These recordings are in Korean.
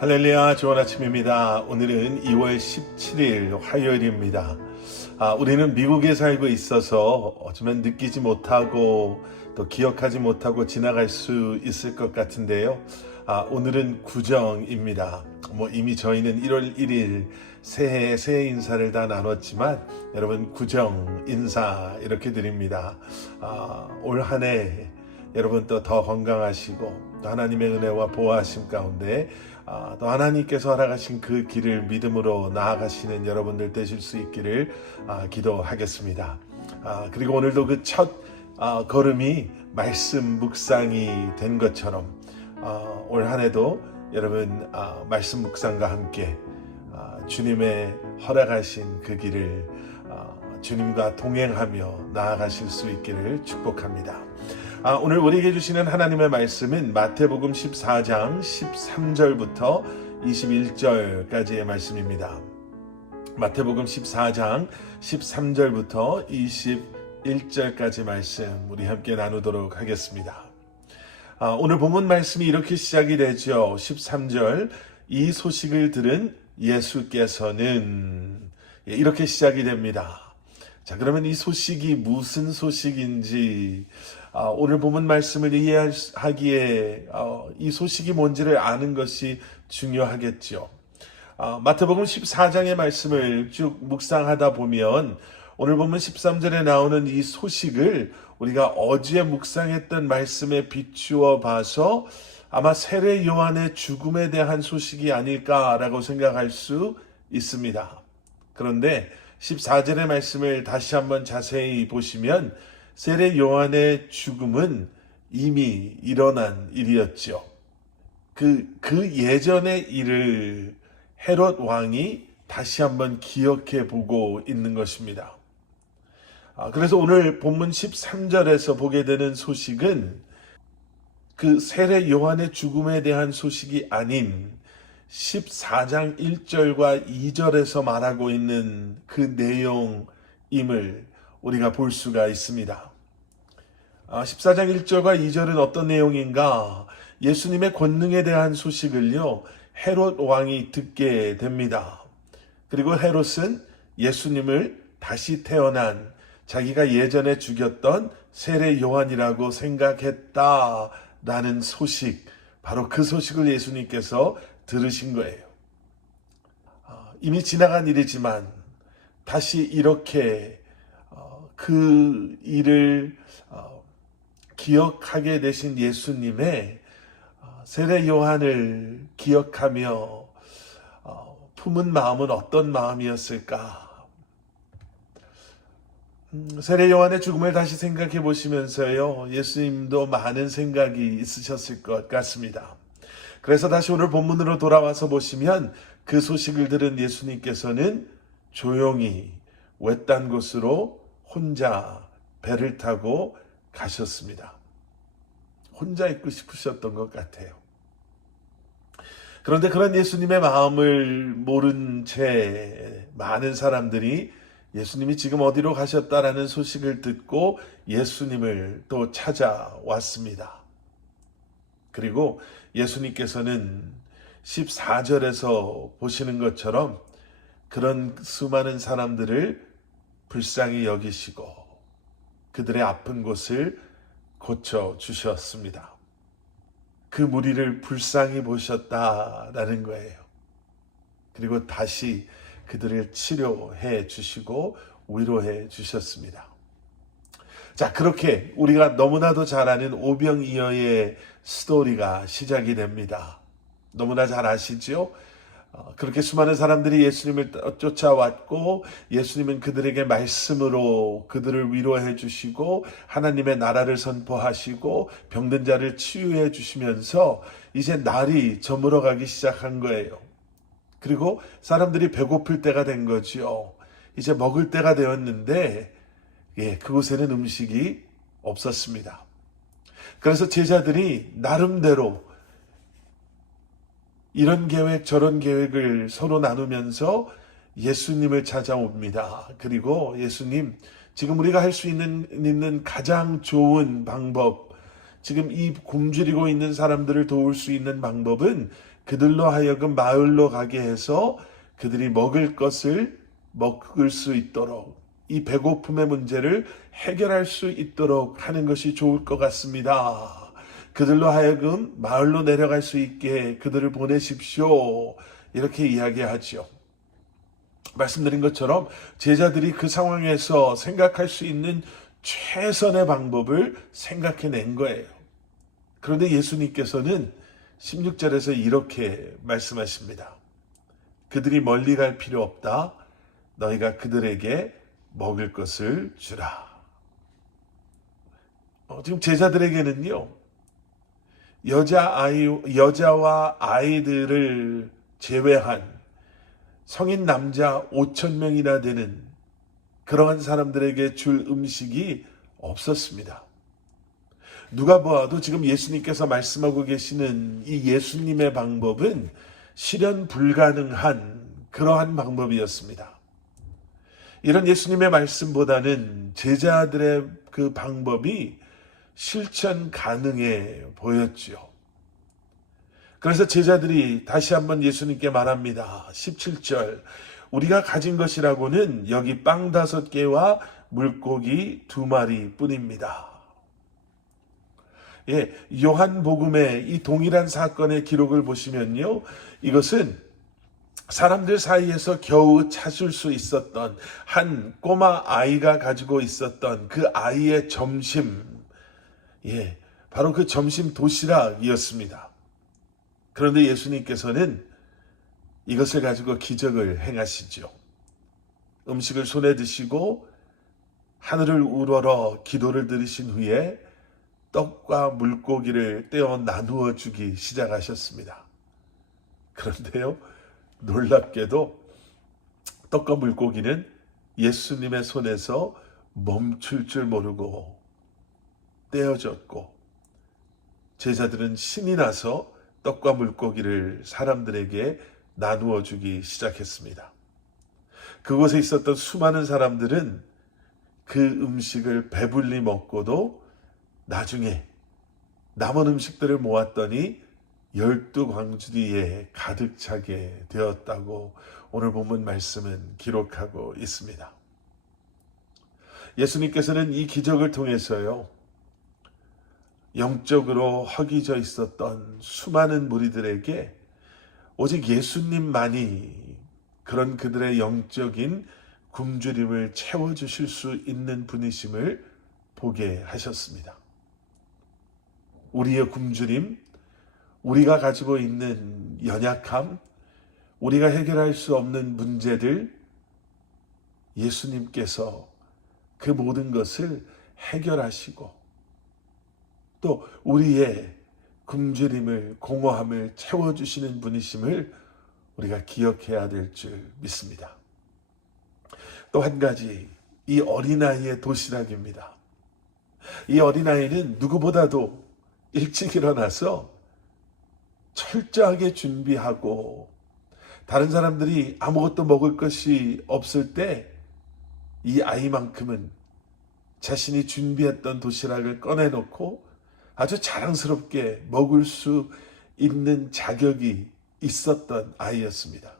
할렐루야, 좋은 아침입니다. 오늘은 2월 17일 화요일입니다. 우리는 미국에 살고 있어서 어쩌면 느끼지 못하고 또 기억하지 못하고 지나갈 수 있을 것 같은데요. 오늘은 구정입니다. 이미 저희는 1월 1일 새해 인사를 다 나눴지만 여러분 구정 인사 이렇게 드립니다. 올 한 해 여러분 또 더 건강하시고 또 하나님의 은혜와 보호하심 가운데 또 하나님께서 허락하신 그 길을 믿음으로 나아가시는 여러분들 되실 수 있기를 기도하겠습니다. 그리고 오늘도 그 첫 걸음이 말씀 묵상이 된 것처럼 올 한 해도 여러분 말씀 묵상과 함께 주님의 허락하신 그 길을 주님과 동행하며 나아가실 수 있기를 축복합니다. 오늘 우리에게 주시는 하나님의 말씀은 마태복음 14장 13절부터 21절까지의 말씀입니다. 마태복음 14장 13절부터 21절까지 말씀 우리 함께 나누도록 하겠습니다. 오늘 본문 말씀이 이렇게 시작이 되죠. 13절 이 소식을 들은 예수께서는 이렇게 시작이 됩니다. 자, 그러면 이 소식이 무슨 소식인지 오늘 본문 말씀을 이해하기에 이 소식이 뭔지를 아는 것이 중요하겠죠. 마태복음 14장의 말씀을 쭉 묵상하다 보면 오늘 본문 13절에 나오는 이 소식을 우리가 어제 묵상했던 말씀에 비추어 봐서 아마 세례 요한의 죽음에 대한 소식이 아닐까라고 생각할 수 있습니다. 그런데 14절의 말씀을 다시 한번 자세히 보시면 세례 요한의 죽음은 이미 일어난 일이었죠. 그 예전의 일을 헤롯 왕이 다시 한번 기억해 보고 있는 것입니다. 그래서 오늘 본문 13절에서 보게 되는 소식은 그 세례 요한의 죽음에 대한 소식이 아닌 14장 1절과 2절에서 말하고 있는 그 내용임을 우리가 볼 수가 있습니다. 14장 1절과 2절은 어떤 내용인가? 예수님의 권능에 대한 소식을요, 헤롯 왕이 듣게 됩니다. 그리고 헤롯은 예수님을 다시 태어난 자기가 예전에 죽였던 세례 요한이라고 생각했다라는 소식, 바로 그 소식을 예수님께서 들으신 거예요. 이미 지나간 일이지만 다시 이렇게 그 일을 기억하게 되신 예수님의 세례 요한을 기억하며 품은 마음은 어떤 마음이었을까? 세례 요한의 죽음을 다시 생각해 보시면서요, 예수님도 많은 생각이 있으셨을 것 같습니다. 그래서 다시 오늘 본문으로 돌아와서 보시면 그 소식을 들은 예수님께서는 조용히 외딴 곳으로 혼자 배를 타고 가셨습니다. 혼자 있고 싶으셨던 것 같아요. 그런데 그런 예수님의 마음을 모른 채 많은 사람들이 예수님이 지금 어디로 가셨다라는 소식을 듣고 예수님을 또 찾아왔습니다. 그리고 예수님께서는 14절에서 보시는 것처럼 그런 수많은 사람들을 불쌍히 여기시고 그들의 아픈 곳을 고쳐주셨습니다. 그 무리를 불쌍히 보셨다라는 거예요. 그리고 다시 그들을 치료해 주시고 위로해 주셨습니다. 자, 그렇게 우리가 너무나도 잘 아는 오병이어의 스토리가 시작이 됩니다. 너무나 잘 아시죠? 그렇게 수많은 사람들이 예수님을 쫓아왔고 예수님은 그들에게 말씀으로 그들을 위로해 주시고 하나님의 나라를 선포하시고 병든 자를 치유해 주시면서 이제 날이 저물어 가기 시작한 거예요. 그리고 사람들이 배고플 때가 된 거죠. 이제 먹을 때가 되었는데 그곳에는 음식이 없었습니다. 그래서 제자들이 나름대로 이런 계획 저런 계획을 서로 나누면서 예수님을 찾아옵니다. 그리고 예수님, 지금 우리가 할 수 있는 가장 좋은 방법, 지금 이 굶주리고 있는 사람들을 도울 수 있는 방법은 그들로 하여금 마을로 가게 해서 그들이 먹을 것을 먹을 수 있도록, 이 배고픔의 문제를 해결할 수 있도록 하는 것이 좋을 것 같습니다. 그들로 하여금 마을로 내려갈 수 있게 그들을 보내십시오. 이렇게 이야기하죠. 말씀드린 것처럼 제자들이 그 상황에서 생각할 수 있는 최선의 방법을 생각해낸 거예요. 그런데 예수님께서는 16절에서 이렇게 말씀하십니다. 그들이 멀리 갈 필요 없다. 너희가 그들에게 먹을 것을 주라. 지금 제자들에게는요, 여자와 아이들을 제외한 성인 남자 5,000명이나 되는 그러한 사람들에게 줄 음식이 없었습니다. 누가 보아도 지금 예수님께서 말씀하고 계시는 이 예수님의 방법은 실현 불가능한 그러한 방법이었습니다. 이런 예수님의 말씀보다는 제자들의 그 방법이 실천 가능해 보였죠. 그래서 제자들이 다시 한번 예수님께 말합니다. 17절, 우리가 가진 것이라고는 여기 빵 5개와 물고기 2마리 뿐입니다. 예, 요한복음의 이 동일한 사건의 기록을 보시면요, 이것은 사람들 사이에서 겨우 찾을 수 있었던 한 꼬마 아이가 가지고 있었던 그 아이의 점심, 바로 그 점심 도시락이었습니다. 그런데 예수님께서는 이것을 가지고 기적을 행하시죠. 음식을 손에 드시고 하늘을 우러러 기도를 드리신 후에 떡과 물고기를 떼어 나누어 주기 시작하셨습니다. 그런데요, 놀랍게도 떡과 물고기는 예수님의 손에서 멈출 줄 모르고 떼어졌고, 제자들은 신이 나서 떡과 물고기를 사람들에게 나누어 주기 시작했습니다. 그곳에 있었던 수많은 사람들은 그 음식을 배불리 먹고도 나중에 남은 음식들을 모았더니 12광주리에 가득 차게 되었다고 오늘 본문 말씀은 기록하고 있습니다. 예수님께서는 이 기적을 통해서요, 영적으로 허기져 있었던 수많은 무리들에게 오직 예수님만이 그런 그들의 영적인 굶주림을 채워주실 수 있는 분이심을 보게 하셨습니다. 우리의 굶주림, 우리가 가지고 있는 연약함, 우리가 해결할 수 없는 문제들, 예수님께서 그 모든 것을 해결하시고 또 우리의 굶주림을, 공허함을 채워주시는 분이심을 우리가 기억해야 될 줄 믿습니다. 또 한 가지, 이 어린아이의 도시락입니다. 이 어린아이는 누구보다도 일찍 일어나서 철저하게 준비하고, 다른 사람들이 아무것도 먹을 것이 없을 때 이 아이만큼은 자신이 준비했던 도시락을 꺼내놓고 아주 자랑스럽게 먹을 수 있는 자격이 있었던 아이였습니다.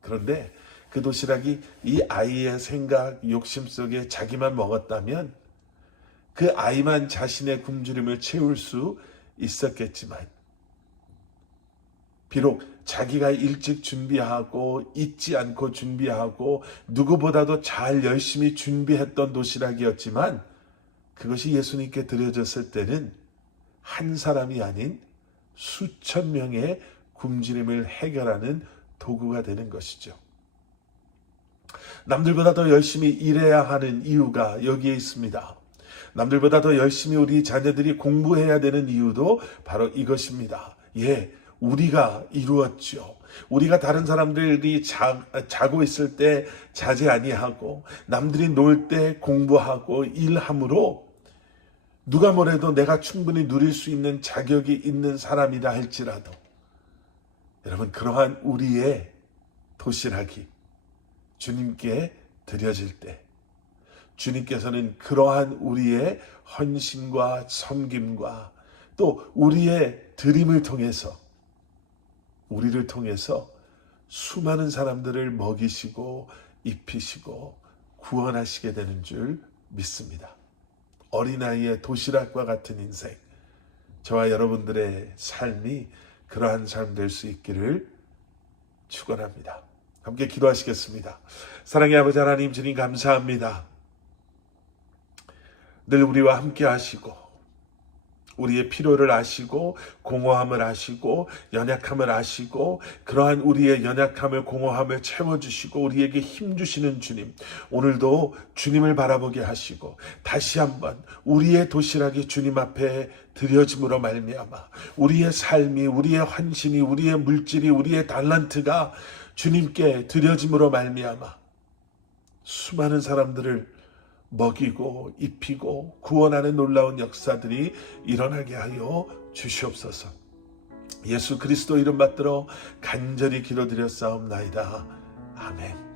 그런데 그 도시락이 이 아이의 생각, 욕심 속에 자기만 먹었다면 그 아이만 자신의 굶주림을 채울 수 있었겠지만, 비록 자기가 일찍 준비하고 잊지 않고 준비하고 누구보다도 잘 열심히 준비했던 도시락이었지만, 그것이 예수님께 드려졌을 때는 한 사람이 아닌 수천 명의 굶주림을 해결하는 도구가 되는 것이죠. 남들보다 더 열심히 일해야 하는 이유가 여기에 있습니다. 남들보다 더 열심히 우리 자녀들이 공부해야 되는 이유도 바로 이것입니다. 우리가 이루었죠. 우리가 다른 사람들이 자고 있을 때 자지 아니하고 남들이 놀 때 공부하고 일함으로 누가 뭐래도 내가 충분히 누릴 수 있는 자격이 있는 사람이라 할지라도, 여러분, 그러한 우리의 도시락이 주님께 드려질 때 주님께서는 그러한 우리의 헌신과 섬김과 또 우리의 드림을 통해서 우리를 통해서 수많은 사람들을 먹이시고 입히시고 구원하시게 되는 줄 믿습니다. 어린아이의 도시락과 같은 인생, 저와 여러분들의 삶이 그러한 삶 될 수 있기를 축원합니다. 함께 기도하시겠습니다. 사랑의 아버지 하나님, 주님 감사합니다. 늘 우리와 함께 하시고 우리의 필요를 아시고 공허함을 아시고 연약함을 아시고 그러한 우리의 연약함을 공허함을 채워주시고 우리에게 힘주시는 주님, 오늘도 주님을 바라보게 하시고 다시 한번 우리의 도시락이 주님 앞에 드려짐으로 말미암아 우리의 삶이, 우리의 환심이, 우리의 물질이, 우리의 달란트가 주님께 드려짐으로 말미암아 수많은 사람들을 먹이고 입히고 구원하는 놀라운 역사들이 일어나게 하여 주시옵소서. 예수 그리스도 이름 받들어 간절히 기도드렸사옵나이다. 아멘.